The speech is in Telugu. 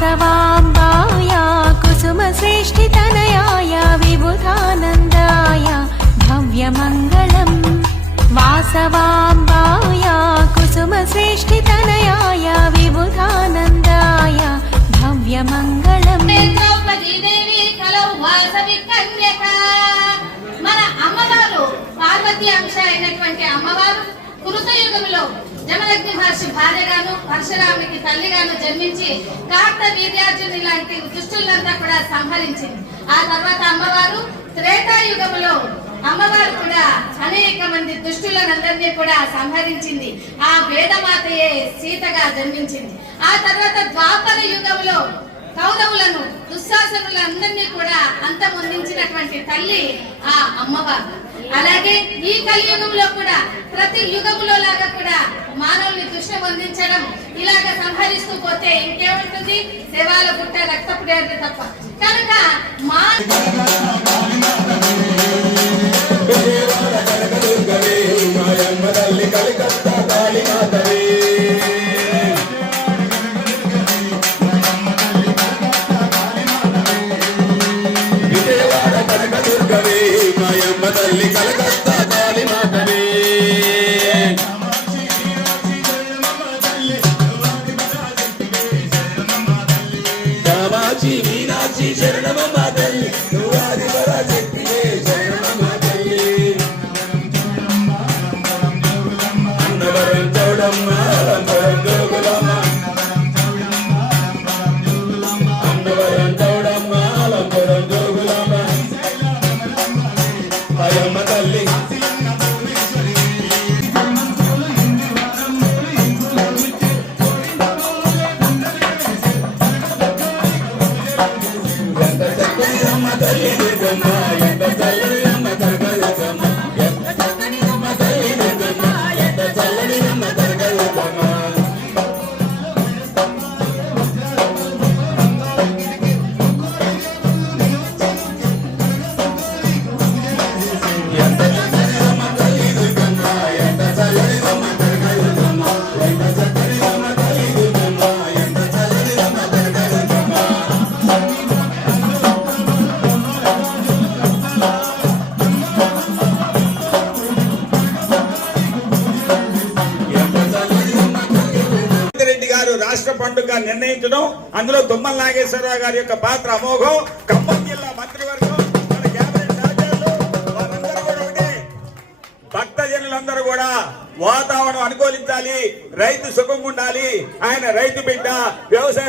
वासवाम्बाय कुसुमश्रेष्ठितनयाय विबुधानन्दाय भव्यमङ्गलम् वासवाम्बाय कुसुमश्रेष्ठितनयाय विबुधानन्दाय भव्यमङ्गलम् द्रौपदी देवी कलौ वासవి కన్యక మన అమ్మవారు పార్వతీ అంశ అయినటువంటి అమ్మవారు కృతయుగంలో జమదగ్ని మహర్షి భార్యగాను పరశురామునికి తల్లిగాను జన్మించి కార్తవీర్యార్జుని లాంటి దుష్టులంతా కూడా సంహరించింది. ఆ తర్వాత అమ్మవారు త్రేతాయుగంలో అమ్మవారు కూడా అనేక మంది దుష్టులందరినీ కూడా సంహరించింది. ఆ వేదమాతయే సీతగా జన్మించింది. ఆ తర్వాత ద్వాపర యుగంలో కౌరవులను దుశ్శాసనులందరినీ కూడా అంతమొందించినటువంటి తల్లి ఆ అమ్మవారు. అలాగే ఈ కలియుగంలో కూడా ప్రతి యుగంలో లాగా కూడా మానవుల్ని దృష్టి పొందించడం ఇలాగ సంహరిస్తూ పోతే ఇంకేముంటుంది, శవాల పుట్ట రక్తపు డేరు తప్ప. కనుక మా రాష్ట్ర పండుగ నిర్ణయించడం, అందులో తుమ్మల నాగేశ్వరరావు గారి యొక్క పాత్ర అమోఘం. ఖమ్మం జిల్లా మంత్రివర్గం, మన కేబినెట్ రాజ్యాలు వారందరూ కూడా ఒకటే, భక్తజనులందరూ కూడా వాతావరణం అనుకూలించాలి, రైతు సుఖంగా ఉండాలి, ఆయన రైతు బిడ్డ, వ్యవసాయ